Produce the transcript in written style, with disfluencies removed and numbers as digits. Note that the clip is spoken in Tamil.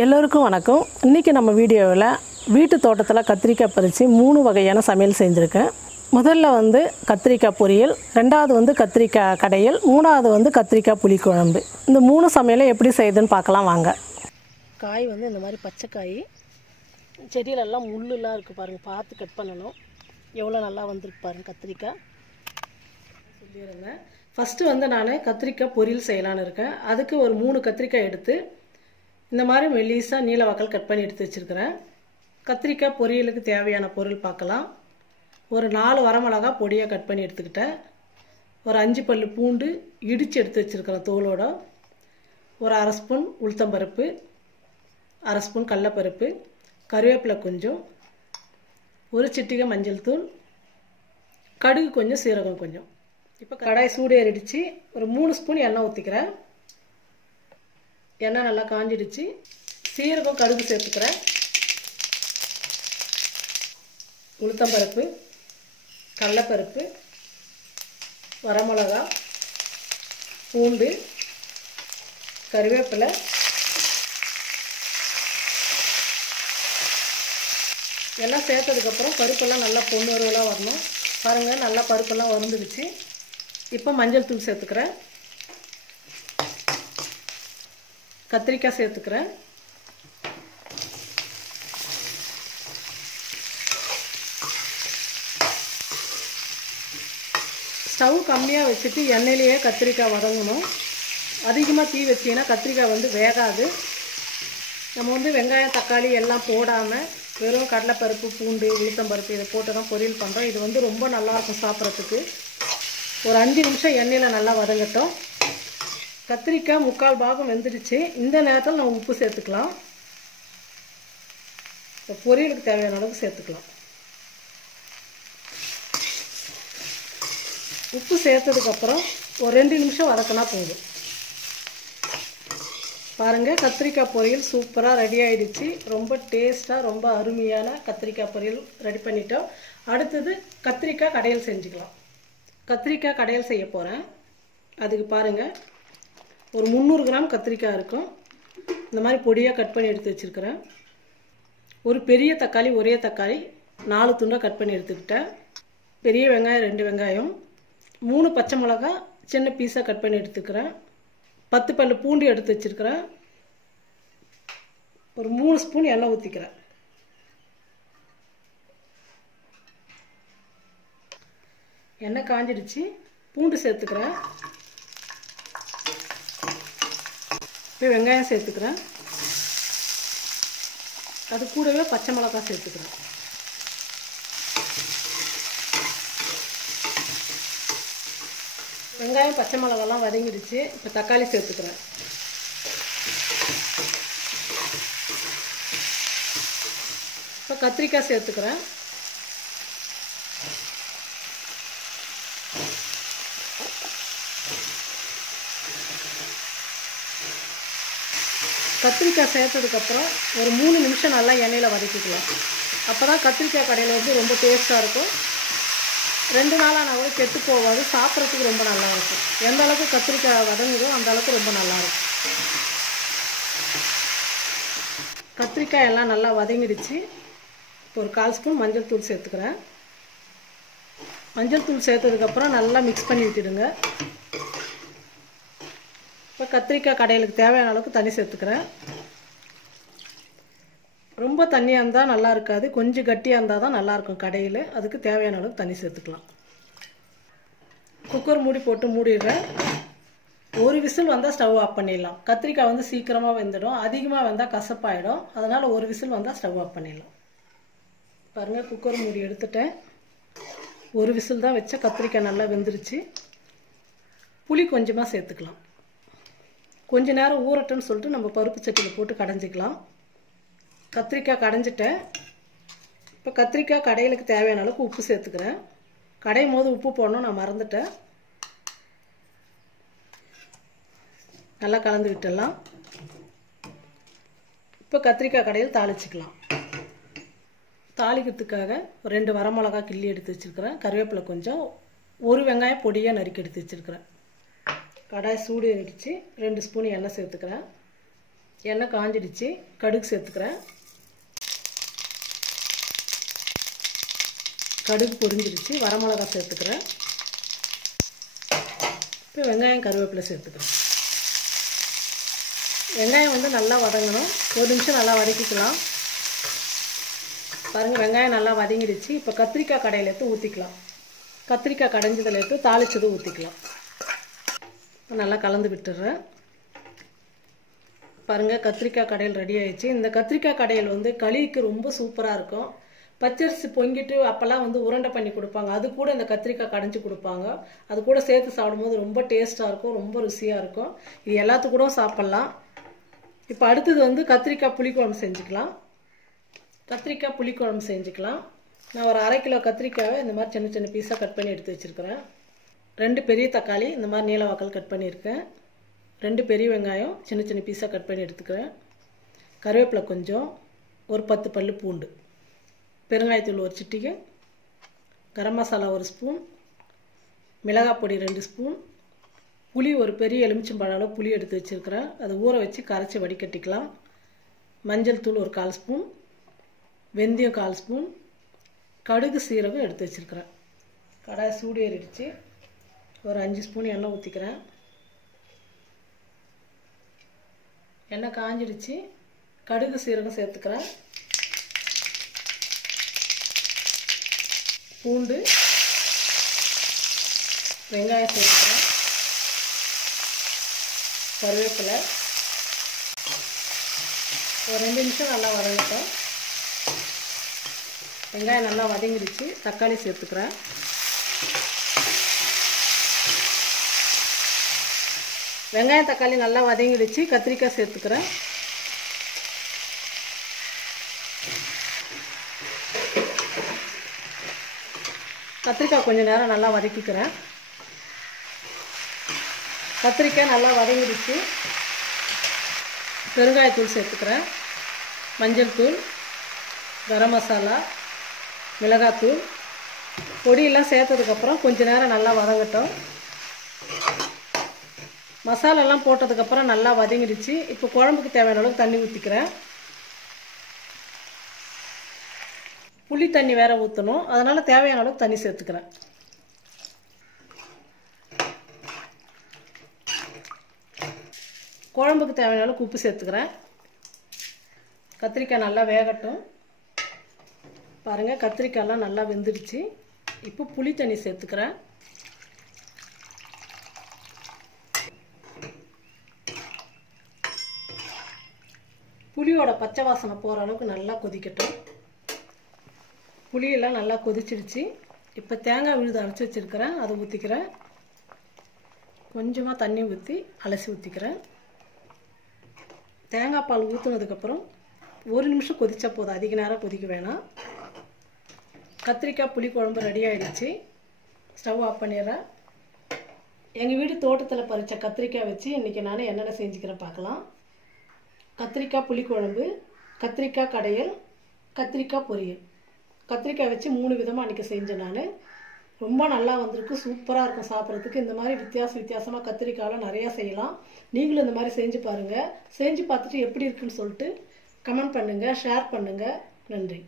எல்லோருக்கும் வணக்கம். இன்றைக்கி நம்ம வீடியோவில் வீட்டு தோட்டத்தில் கத்திரிக்காய் பறித்து 3 வகையான சமையல் செஞ்சுருக்கேன். முதல்ல கத்திரிக்காய் பொரியல், ரெண்டாவது கத்திரிக்காய் கடையல், மூணாவது கத்திரிக்காய் புளி குழம்பு. இந்த 3 சமையலை எப்படி செய்யுதுன்னு பார்க்கலாம் வாங்க. காய் இந்த மாதிரி பச்சைக்காய், செடியிலெல்லாம் முள்ளுலாம் இருக்குது பாருங்கள், பார்த்து கட் பண்ணணும். எவ்வளோ நல்லா வந்திருக்கு பாருங்கள் கத்திரிக்காய். சொல்லிடுங்க. ஃபஸ்ட்டு நான் கத்திரிக்காய் பொரியல் செய்யலான்னு இருக்கேன். அதுக்கு ஒரு 3 கத்திரிக்காய் எடுத்து இந்த மாதிரி மெல்லிசாக நீல வாக்கல் கட் பண்ணி எடுத்து வச்சுருக்கிறேன். கத்திரிக்காய் பொரியலுக்கு தேவையான பொருள் பார்க்கலாம். ஒரு 4 வரமிளகா பொடியாக கட் பண்ணி எடுத்துக்கிட்டேன். ஒரு 5 பல்லு பூண்டு இடித்து எடுத்து வச்சுருக்கிறேன் தோலோட. ஒரு 1/2 ஸ்பூன் உளுத்தம்பருப்பு, 1/2 ஸ்பூன் கடலைப்பருப்பு, கருவேப்பிலை கொஞ்சம், ஒரு சிட்டிகை மஞ்சள் தூள், கடுகு கொஞ்சம், சீரகம் கொஞ்சம். இப்போ கடாய் சூடு ஏறிடுச்சு. ஒரு 3 ஸ்பூன் எண்ணெய் ஊற்றிக்கிறேன். எண்ணெய் நல்லா காஞ்சிடுச்சு. சீரகம் கடுகு சேர்த்துக்கிறேன். உளுத்தம்பருப்பு, கடலைப்பருப்பு, வரமிளகா, பூண்டு, கருவேப்பிலை, எல்லாம் சேர்த்ததுக்கப்புறம் பருப்பெல்லாம் நல்லா பொண்ணு வறுவலாக வரணும். பாருங்கள், நல்லா பருப்பெல்லாம் வறுந்துடுச்சு. இப்போ மஞ்சள் தூள் சேர்த்துக்கிறேன். கத்திரிக்காய் சேர்த்துக்கிறேன். ஸ்டவ் கம்மியாக வச்சுட்டு எண்ணெயிலேயே கத்திரிக்காய் வதங்கணும். அதிகமாக தீ வச்சிங்கன்னா கத்திரிக்காய் வேகாது. நம்ம வெங்காயம் தக்காளி எல்லாம் போடாமல் வெறும் கடலைப்பருப்பு, பூண்டு, உளுத்தம்பருப்பு இதை போட்டு தான் பொரியல் பண்ணுறோம். இது ரொம்ப நல்லாயிருக்கும் சாப்பிட்றதுக்கு. ஒரு 5 நிமிஷம் எண்ணெயில் நல்லா வதங்கட்டும். கத்திரிக்காய் 3/4 பாகம் வெந்துடுச்சு. இந்த நேரத்தில் நம்ம உப்பு சேர்த்துக்கலாம். இப்போ பொரியலுக்கு தேவையான அளவுக்கு சேர்த்துக்கலாம். உப்பு சேர்த்ததுக்கப்புறம் ஒரு 2 நிமிஷம் வதக்கினா போதும். பாருங்கள், கத்திரிக்காய் பொரியல் சூப்பராக ரெடி ஆகிடுச்சு. ரொம்ப டேஸ்ட்டாக ரொம்ப அருமையான கத்திரிக்காய் பொரியல் ரெடி பண்ணிட்டோம். அடுத்தது கத்திரிக்காய் கடையல் செஞ்சுக்கலாம். கத்திரிக்காய் கடையல் செய்ய போகிறேன். அதுக்கு பாருங்கள், ஒரு 300 கிராம் கத்திரிக்காய் இருக்கும். இந்த மாதிரி பொடியாக கட் பண்ணி எடுத்து வச்சுருக்கிறேன். ஒரு பெரிய தக்காளி, ஒரே தக்காளி 4 துண்டாக கட் பண்ணி எடுத்துக்கிட்டேன். பெரிய வெங்காயம் 2 வெங்காயம், 3 பச்சை மிளகா சின்ன பீஸாக கட் பண்ணி எடுத்துக்கிறேன். 10 பல்லு பூண்டு எடுத்து வச்சுருக்கிறேன். ஒரு 3 ஸ்பூன் எண்ணெய் ஊற்றிக்கிறேன். எண்ணெய் காஞ்சிடுச்சு. பூண்டு சேர்த்துக்கிறேன். இப்போ வெங்காயம் சேர்த்துக்கிறேன். அது கூடவே பச்சை மிளகாய் சேர்த்துக்கிறேன். வெங்காயம் பச்சை மிளகாலாம் வதங்கிடுச்சு. இப்போ தக்காளி சேர்த்துக்கிறேன். இப்போ கத்திரிக்காய் சேர்த்துக்கிறேன். கத்திரிக்காய் சேர்த்ததுக்கப்புறம் ஒரு 3 நிமிஷம் நல்லா எண்ணெயில் வதக்கிக்கலாம். அப்போ தான் கத்திரிக்காய் கடையில் ரொம்ப டேஸ்ட்டாக இருக்கும். 2 நாளாக நான் கூட கெட்டு போகாது, சாப்பிட்றதுக்கு ரொம்ப நல்லாயிருக்கும். எந்த அளவுக்கு கத்திரிக்காய் வதங்குதோ அந்த அளவுக்கு ரொம்ப நல்லாயிருக்கும். கத்திரிக்காய் எல்லாம் நல்லா வதங்கிடுச்சு. இப்போ ஒரு 1/4 ஸ்பூன் மஞ்சள் தூள் சேர்த்துக்கிறேன். மஞ்சள் தூள் சேர்த்ததுக்கப்புறம் நல்லா மிக்ஸ் பண்ணி விட்டுடுங்க. இப்போ கத்திரிக்காய் கடையிலுக்கு தேவையான அளவுக்கு தண்ணி சேர்த்துக்கிறேன். ரொம்ப தண்ணியாக இருந்தால் நல்லா இருக்காது, கொஞ்சம் கட்டியாக இருந்தால் தான் நல்லாயிருக்கும் கடையில். அதுக்கு தேவையான அளவுக்கு தண்ணி சேர்த்துக்கலாம். குக்கர் மூடி போட்டு மூடிடுறேன். ஒரு விசில் வந்தால் ஸ்டவ் ஆஃப் பண்ணிடலாம். கத்திரிக்காய் சீக்கிரமாக வெந்துடும். அதிகமாக வந்தால் கசப்பாயிடும். அதனால் ஒரு விசில் வந்தால் ஸ்டவ் ஆஃப் பண்ணிடலாம். பாருங்கள், குக்கர் மூடி எடுத்துட்டேன். ஒரு விசில் தான் வச்ச கத்திரிக்காய் நல்லா வெந்துருச்சு. புளி கொஞ்சமாக சேர்த்துக்கலாம். கொஞ்ச நேரம் ஊறட்டுன்னு சொல்லிட்டு நம்ம பருப்பு சட்டியில் போட்டு கடைஞ்சிக்கலாம். கத்திரிக்காய் கடைஞ்சிட்டேன். இப்போ கத்திரிக்காய் கடையிலுக்கு தேவையான அளவுக்கு உப்பு சேர்த்துக்கிறேன். கடையும் போது உப்பு போடணும், நான் மறந்துட்டேன். நல்லா கலந்து விட்டுடலாம். இப்போ கத்திரிக்காய் கடையில் தாளிச்சிக்கலாம். தாளிக்கிறதுக்காக 2 வரமிளகா கிள்ளி எடுத்து வச்சுருக்கிறேன். கருவேப்பிலை கொஞ்சம், ஒரு வெங்காயம் பொடியாக நறுக்கி எடுத்து வச்சுருக்கிறேன். கடாய் சூடு ஏறிடுச்சு. 2 ஸ்பூன் எண்ணெய் சேர்த்துக்கிறேன். எண்ணெய் காஞ்சிடுச்சு, கடுகு சேர்த்துக்கிறேன். கடுகு பொரிஞ்சிடுச்சு, வரமிளகாய் சேர்த்துக்கிறேன். இப்போ வெங்காயம் கருவேப்பிலை சேர்த்துக்கிறேன். வெங்காயம் வந்து நல்லா வதங்கணும். ஒரு நிமிஷம் நல்லா வதக்கிக்கலாம். பாருங்கள், வெங்காயம் நல்லா வதங்கிடுச்சு. இப்போ கத்திரிக்காய் கடையில் எடுத்து ஊற்றிக்கலாம். கத்திரிக்காய் கடைஞ்சதில் எடுத்து தாளிச்சது ஊற்றிக்கலாம். நல்லா கலந்து விட்டுடுறேன். பாருங்கள், கத்திரிக்காய் கடையில் ரெடி ஆயிடுச்சு. இந்த கத்திரிக்காய் கடையில் வந்து களிக்கு ரொம்ப சூப்பராக இருக்கும். பச்சரிசி பொங்கிட்டு அப்போல்லாம் வந்து உருண்டை பண்ணி கொடுப்பாங்க. அது கூட இந்த கத்திரிக்காய் கடைஞ்சி கொடுப்பாங்க. அது கூட சேர்த்து சாப்பிடும்போது ரொம்ப டேஸ்ட்டாக இருக்கும், ரொம்ப ருசியாக இருக்கும். இது எல்லாத்துக்கூட சாப்பிட்லாம். இப்போ அடுத்தது வந்து கத்திரிக்காய் புளிக்குழம்பு செஞ்சுக்கலாம். கத்திரிக்காய் புளிக்குழம்பு செஞ்சுக்கலாம். நான் ஒரு 1/2 கிலோ கத்திரிக்காயை இந்த மாதிரி சின்ன சின்ன பீஸாக கட் பண்ணி எடுத்து வச்சுருக்கிறேன். 2 பெரிய தக்காளி இந்த மாதிரி நீல வாக்கல் கட் பண்ணியிருக்கேன். 2 பெரிய வெங்காயம் சின்ன சின்ன பீஸாக கட் பண்ணி எடுத்துக்கிறேன். கருவேப்பிலை கொஞ்சம், ஒரு 10 பல்லு பூண்டு, பெருங்காயத்தூள் 1 சிட்டிகை, கரம் மசாலா 1 ஸ்பூன், மிளகாய் பொடி 2 ஸ்பூன், புளி ஒரு பெரிய எலுமிச்சம்பழம் அளவு புளி எடுத்து வச்சுருக்கிறேன். அதை ஊற வச்சு கரைச்சி வடிகட்டிக்கலாம். மஞ்சள் தூள் ஒரு 1/4 ஸ்பூன், வெந்தயம் 1/4 ஸ்பூன், கடுகு சீரகம் எடுத்து வச்சுருக்கிறேன். கடாய் சூடு ஏறிடுச்சு. ஒரு 5 ஸ்பூன் எண்ணெய் ஊற்றிக்கிறேன். எண்ணெய் காஞ்சிடுச்சு. கடுகு சீரகம் சேர்த்துக்கிறேன். பூண்டு, வெங்காயம் சேர்த்துக்கிறேன். கருவேப்பிலை ஒரு 2 நிமிஷம் நல்லா வதங்கட்டும். வெங்காயம் நல்லா வதங்கிடுச்சு. தக்காளி சேர்த்துக்கிறேன். வெங்காயம் தக்காளி நல்லா வதங்கிடுச்சு. கத்திரிக்காய் சேர்த்துக்கிறேன். கத்திரிக்காய் கொஞ்சம் நேரம் நல்லா வதக்கிக்கிறேன். கத்திரிக்காய் நல்லா வதங்கிடுச்சு. பெருங்காயத்தூள் சேர்த்துக்கிறேன். மஞ்சள் தூள், கரம் மசாலா, மிளகாத்தூள், பொடியெல்லாம் சேர்த்ததுக்கப்புறம் கொஞ்சம் நேரம் நல்லா வதங்கட்டும். மசாலாலாம் போட்டதுக்கப்புறம் நல்லா வதங்கிடுச்சு. இப்போ குழம்புக்கு தேவையான அளவுக்கு தண்ணி ஊற்றிக்கிறேன். புளி தண்ணி வேறு ஊற்றணும், அதனால் தேவையான அளவுக்கு தண்ணி சேர்த்துக்கிறேன். குழம்புக்கு தேவையான அளவுக்கு உப்பு சேர்த்துக்கிறேன். கத்திரிக்காய் நல்லா வேகட்டும். பாருங்கள், கத்திரிக்காயெல்லாம் நல்லா வெந்துடுச்சு. இப்போ புளி தண்ணி சேர்த்துக்கிறேன். புளியோட பச்சை வாசனை போகிற அளவுக்கு நல்லா கொதிக்கட்டும். புளியெல்லாம் நல்லா கொதிச்சிடுச்சு. இப்போ தேங்காய் விழுது அரைச்சி வச்சுருக்கிறேன், அதை ஊற்றிக்கிறேன். கொஞ்சமாக தண்ணி ஊற்றி அலசி ஊற்றிக்கிறேன். தேங்காய் பால் ஊற்றுனதுக்கப்புறம் 1 நிமிஷம் கொதிச்சா போதும், அதிக நேரம் கொதிக்க வேணாம். கத்திரிக்காய் புளிக்குழம்பு ரெடி ஆகிடுச்சு. ஸ்டவ் ஆஃப் பண்ணிடுறேன். எங்கள் வீடு தோட்டத்தில் பறித்த கத்திரிக்காய் வச்சு இன்றைக்கி நான் என்னென்ன செஞ்சுக்கிறேன் பார்க்கலாம். கத்திரிக்காய் புளிக்குழம்பு, கத்திரிக்காய் கடையல், கத்திரிக்காய் பொரியல். கத்திரிக்காய் வச்சு 3 விதமாக அன்றைக்கி செஞ்சேன் நான். ரொம்ப நல்லா வந்திருக்கு, சூப்பராக இருக்கும் சாப்பிட்றதுக்கு. இந்த மாதிரி வித்தியாசமாக கத்திரிக்காயெலாம் நிறையா செய்யலாம். நீங்களும் இந்த மாதிரி செஞ்சு பாருங்கள். செஞ்சு பார்த்துட்டு எப்படி இருக்குன்னு சொல்லிட்டு கமெண்ட் பண்ணுங்கள், ஷேர் பண்ணுங்கள். நன்றி.